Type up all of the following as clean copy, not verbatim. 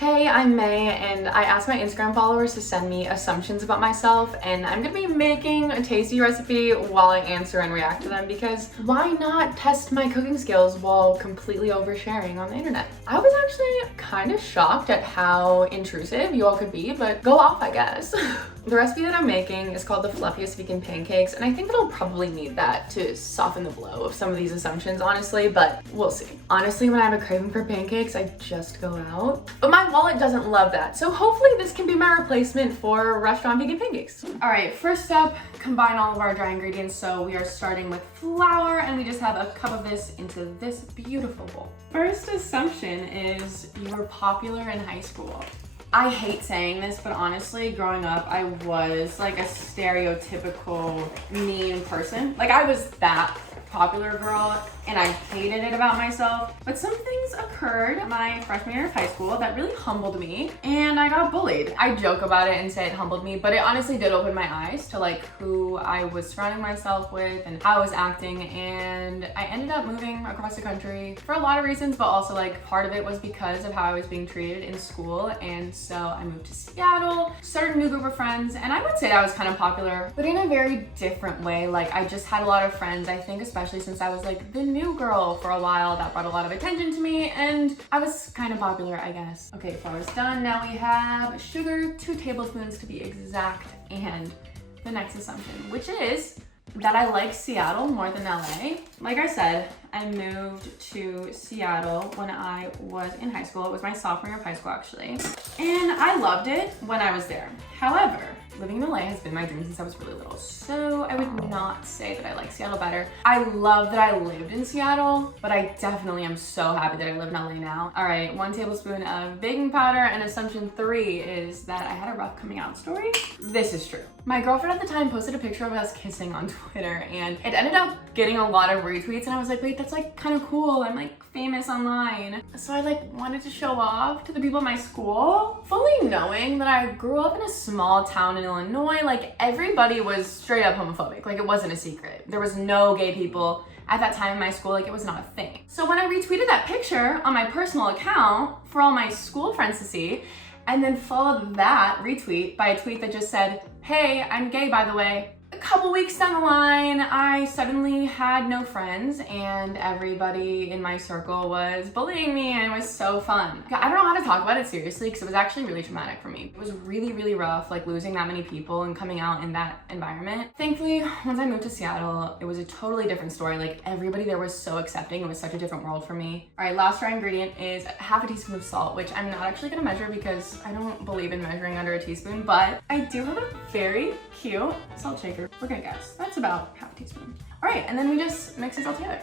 Hey, I'm May, and I asked my Instagram followers to send me assumptions about myself, and I'm gonna be making a tasty recipe while I answer and react to them because why not test my cooking skills while completely oversharing on the internet? I was actually kind of shocked at how intrusive you all could be, but go off, I guess. The recipe that I'm making is called the fluffiest vegan pancakes, and I think that I'll probably need that to soften the blow of some of these assumptions, honestly, but we'll see. Honestly, when I have a craving for pancakes, I just go out. But my wallet doesn't love that, so hopefully this can be my replacement for restaurant vegan pancakes. All right, first step, combine all of our dry ingredients. So we are starting with flour, and we just have a cup of this into this beautiful bowl. First assumption is you were popular in high school. I hate saying this, but honestly, growing up, I was like a stereotypical mean person. Like I was that popular girl, and I hated it about myself. But some things occurred my freshman year of high school that really humbled me, and I got bullied. I joke about it and say it humbled me, but it honestly did open my eyes to like who I was surrounding myself with and how I was acting, and I ended up moving across the country for a lot of reasons, but also like part of it was because of how I was being treated in school. And so I moved to Seattle, started a new group of friends, and I would say I was kind of popular, but in a very different way. Like I just had a lot of friends, I think, especially since I was like the new girl for a while. That brought a lot of attention to me, and I was kind of popular, I guess. Okay, flour's done. Now we have sugar, 2 tablespoons to be exact, and the next assumption, which is that I like Seattle more than LA. Like I said, I moved to Seattle when I was in high school. It was my sophomore year of high school, actually. And I loved it when I was there. However, living in LA has been my dream since I was really little, so I would not say that I like Seattle better. I love that I lived in Seattle, but I definitely am so happy that I live in LA now. All right, 1 tablespoon of baking powder, and assumption 3 is that I had a rough coming out story. This is true. My girlfriend at the time posted a picture of us kissing on Twitter, and it ended up getting a lot of retweets, and I was like, wait, that's like kind of cool. I'm like famous online. So I like wanted to show off to the people at my school, fully knowing that I grew up in a small town in Illinois. Like everybody was straight up homophobic. Like it wasn't a secret. There was no gay people at that time in my school. Like it was not a thing. So when I retweeted that picture on my personal account for all my school friends to see, and then followed that retweet by a tweet that just said, hey, I'm gay, by the way. A couple weeks down the line, I suddenly had no friends, and everybody in my circle was bullying me, and it was so fun. I don't know how to talk about it seriously because it was actually really traumatic for me. It was really, really rough, like losing that many people and coming out in that environment. Thankfully, once I moved to Seattle, it was a totally different story. Like everybody there was so accepting. It was such a different world for me. All right, last dry ingredient is half a teaspoon of salt, which I'm not actually gonna measure because I don't believe in measuring under a teaspoon, but I do have a very cute salt shaker. We're gonna guess. That's about half a teaspoon. All right, and then we just mix it all together.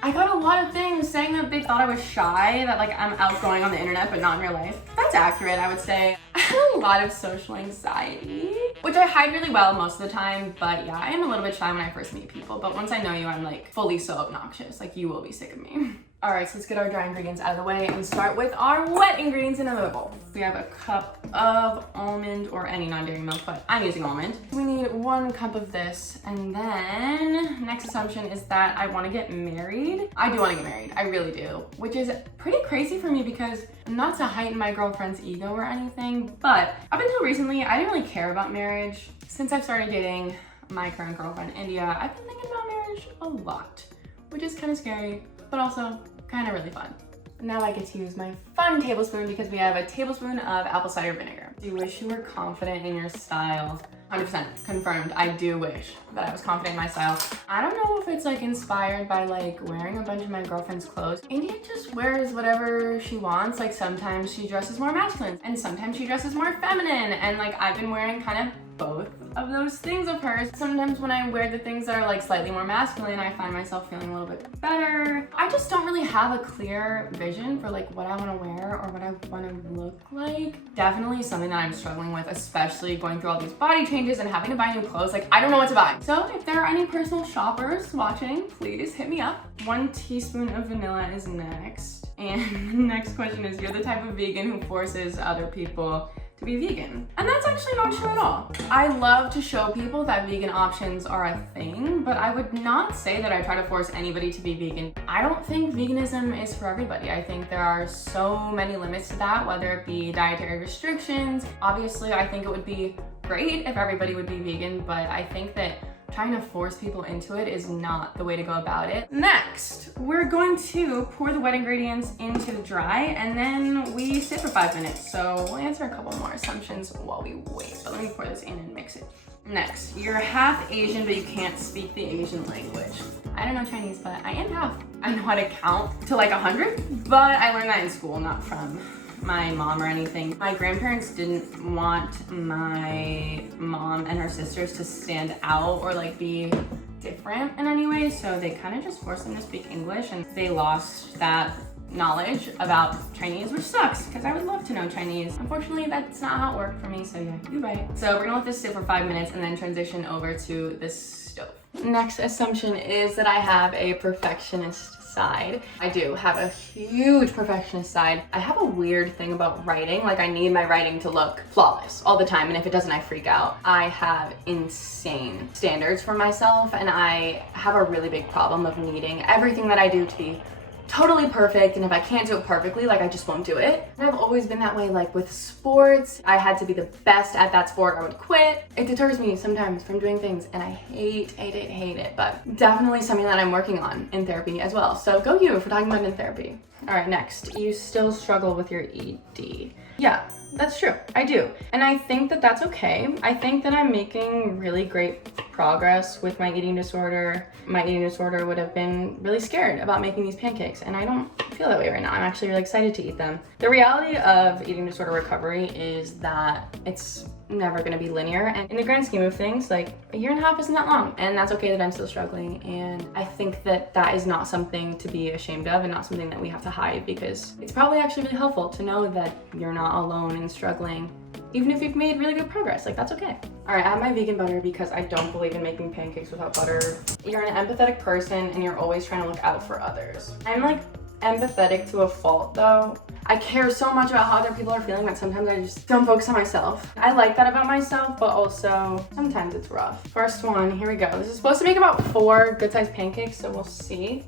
I got a lot of things saying that they thought I was shy, that like I'm outgoing on the internet, but not in real life. That's accurate, I would say. I have a lot of social anxiety, which I hide really well most of the time, but yeah, I am a little bit shy when I first meet people, but once I know you, I'm like fully so obnoxious. Like you will be sick of me. All right, so let's get our dry ingredients out of the way and start with our wet ingredients in another bowl. We have a cup of almond or any non-dairy milk, but I'm using almond. We need 1 cup of this, and then next assumption is that I want to get married. I do want to get married, I really do, which is pretty crazy for me because not to heighten my girlfriend's ego or anything, but up until recently, I didn't really care about marriage. Since I've started dating my current girlfriend, India, I've been thinking about marriage a lot, which is kind of scary, but also kind of really fun. Now I get to use my fun tablespoon because we have a tablespoon of apple cider vinegar. Do you wish you were confident in your style? 100% confirmed. I do wish that I was confident in my style. I don't know if it's like inspired by like wearing a bunch of my girlfriend's clothes. India just wears whatever she wants. Like sometimes she dresses more masculine and sometimes she dresses more feminine. And like I've been wearing kind of both of those things of hers. Sometimes when I wear the things that are like slightly more masculine, I find myself feeling a little bit better. I just don't really have a clear vision for like what I want to wear or what I want to look like. Definitely something that I'm struggling with, especially going through all these body changes and having to buy new clothes. Like I don't know what to buy. So if there are any personal shoppers watching, please hit me up. 1 teaspoon of vanilla is next. And the next question is, you're the type of vegan who forces other people to be vegan. And that's actually not true at all. I love to show people that vegan options are a thing, but I would not say that I try to force anybody to be vegan. I don't think veganism is for everybody. I think there are so many limits to that, whether it be dietary restrictions. Obviously, I think it would be great if everybody would be vegan, but I think that trying to force people into it is not the way to go about it. Next, we're going to pour the wet ingredients into the dry, and then we sit for 5 minutes. So we'll answer a couple more assumptions while we wait, but let me pour this in and mix it. Next, you're half Asian, but you can't speak the Asian language. I don't know Chinese, but I am half. I know how to count to like 100, but I learned that in school, not from my mom or anything. My grandparents didn't want my mom and her sisters to stand out or like be different in any way, so they kind of just forced them to speak English, and they lost that knowledge about Chinese, which sucks because I would love to know Chinese. Unfortunately, that's not how it worked for me, so yeah, you're right. So we're gonna let this sit for 5 minutes and then transition over to the stove. Next assumption is that I have a perfectionist side. I do have a huge perfectionist side. I have a weird thing about writing. Like, I need my writing to look flawless all the time, and if it doesn't, I freak out. I have insane standards for myself, and I have a really big problem of needing everything that I do to be totally perfect, and if I can't do it perfectly, like, I just won't do it. And I've always been that way. Like with sports, I had to be the best at that sport or I would quit. It deters me sometimes from doing things, and I hate it, but definitely something that I'm working on in therapy as well. So go you for talking about it in therapy. All right, next, you still struggle with your ED. Yeah, that's true, I do. And I think that that's okay. I think that I'm making really great progress with my eating disorder. My eating disorder would have been really scared about making these pancakes, and I don't feel that way right now. I'm actually really excited to eat them. The reality of eating disorder recovery is that it's never gonna be linear, and in the grand scheme of things, like, 1.5 years isn't that long, and that's okay that I'm still struggling. And I think that that is not something to be ashamed of and not something that we have to hide, because it's probably actually really helpful to know that you're not alone in struggling, even if you've made really good progress. Like, that's okay. All right, I have my vegan butter because I don't believe in making pancakes without butter. You're an empathetic person and you're always trying to look out for others. I'm like empathetic to a fault though. I care so much about how other people are feeling that sometimes I just don't focus on myself. I like that about myself, but also sometimes it's rough. First one, here we go. This is supposed to make about 4 good-sized pancakes, so we'll see.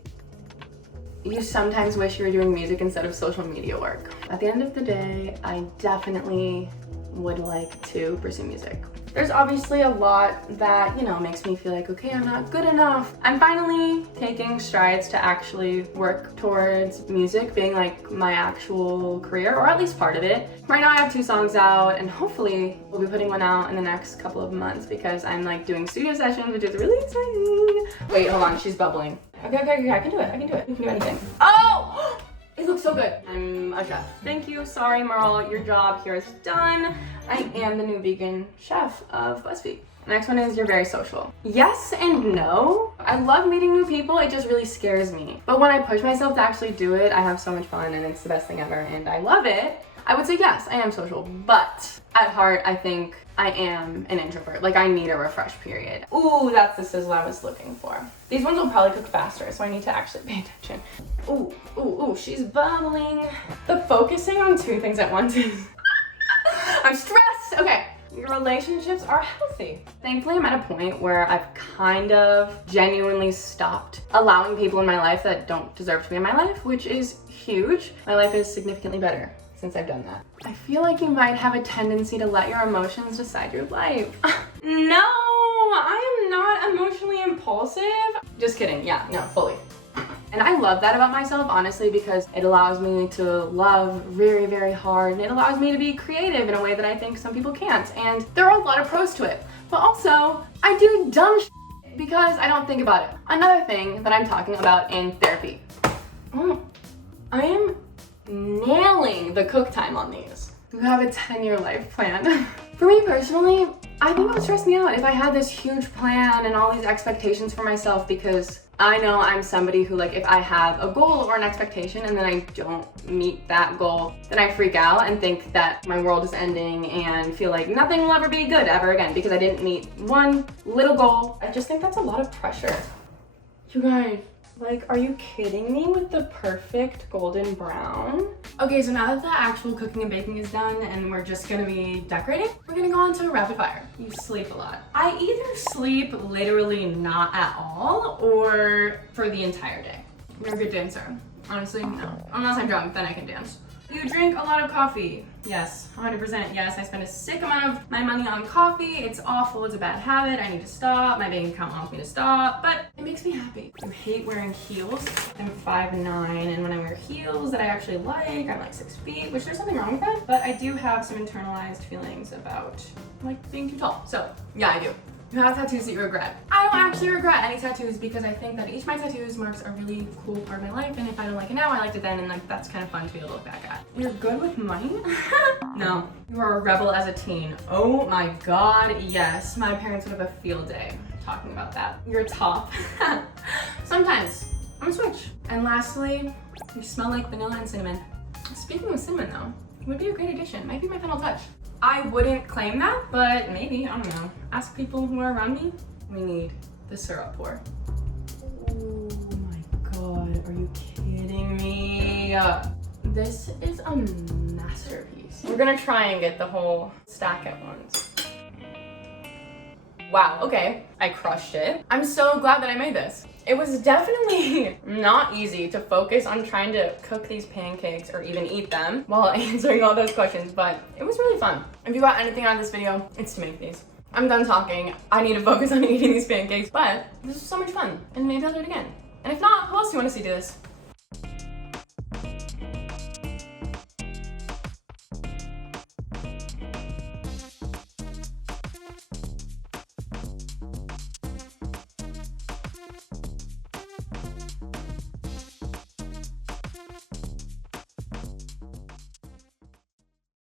You sometimes wish you were doing music instead of social media work. At the end of the day, I definitely would like to pursue music. There's obviously a lot that, you know, makes me feel like, okay, I'm not good enough. I'm finally taking strides to actually work towards music being like my actual career, or at least part of it. Right now I have 2 songs out, and hopefully we'll be putting one out in the next couple of months because I'm like doing studio sessions, which is really exciting. Wait, hold on, she's bubbling. Okay, I can do it, You can do anything. Oh! It looks so good. I'm a chef. Thank you. Sorry, Merle, your job here is done. I am the new vegan chef of Buzzfeed. Next one is you're very social. Yes and no. I love meeting new people. It just really scares me. But when I push myself to actually do it, I have so much fun and it's the best thing ever and I love it. I would say yes, I am social, but at heart, I think I am an introvert. Like, I need a refresh period. Ooh, that's the sizzle I was looking for. These ones will probably cook faster, so I need to actually pay attention. Ooh, she's bubbling. The focusing on 2 things at once is... I'm stressed. Okay, your relationships are healthy. Thankfully, I'm at a point where I've kind of genuinely stopped allowing people in my life that don't deserve to be in my life, which is huge. My life is significantly better since I've done that. I feel like you might have a tendency to let your emotions decide your life. No, I am not emotionally impulsive. Just kidding, yeah, no, fully. And I love that about myself, honestly, because it allows me to love very, very hard, and it allows me to be creative in a way that I think some people can't. And there are a lot of pros to it, but also I do dumb shit because I don't think about it. Another thing that I'm talking about in therapy. I am nailing the cook time on these. You have a 10-year life plan. For me personally, I think it would stress me out if I had this huge plan and all these expectations for myself, because I know I'm somebody who, like, if I have a goal or an expectation and then I don't meet that goal, then I freak out and think that my world is ending and feel like nothing will ever be good ever again because I didn't meet one little goal. I just think that's a lot of pressure. You guys, Like, are you kidding me with the perfect golden brown? Okay, so now that the actual cooking and baking is done and we're just gonna be decorating, we're gonna go on to rapid fire. You sleep a lot. I either sleep literally not at all or for the entire day. You're a good dancer. Honestly, no. Unless I'm drunk, then I can dance. You drink a lot of coffee. Yes, 100% yes. I spend a sick amount of my money on coffee. It's awful, it's a bad habit. I need to stop. My bank account wants me to stop, but it makes me happy. I hate wearing heels. I'm 5'9", and when I wear heels that I actually like, I'm like 6 feet, which there's something wrong with that, but I do have some internalized feelings about like being too tall. So yeah, I do. You have tattoos that you regret. I don't actually regret any tattoos because I think that each of my tattoos marks a really cool part of my life, and if I don't like it now, I liked it then, and like that's kind of fun to be able to look back at. You're good with money? No. You were a rebel as a teen. Oh my god, yes. My parents would have a field day talking about that. You're a top. Sometimes. I'm a switch. And lastly, you smell like vanilla and cinnamon. Speaking of cinnamon though, it would be a great addition. Might be my final touch. I wouldn't claim that, but maybe, I don't know. Ask people who are around me. We need the syrup pour. Oh my god, are you kidding me? This is a masterpiece. We're gonna try and get the whole stack at once. Wow, okay, I crushed it. I'm so glad that I made this. It was definitely not easy to focus on trying to cook these pancakes or even eat them while answering all those questions, but it was really fun. If you got anything out of this video, it's to make these. I'm done talking. I need to focus on eating these pancakes, but this was so much fun, and maybe I'll do it again. And if not, who else do you want to see do this?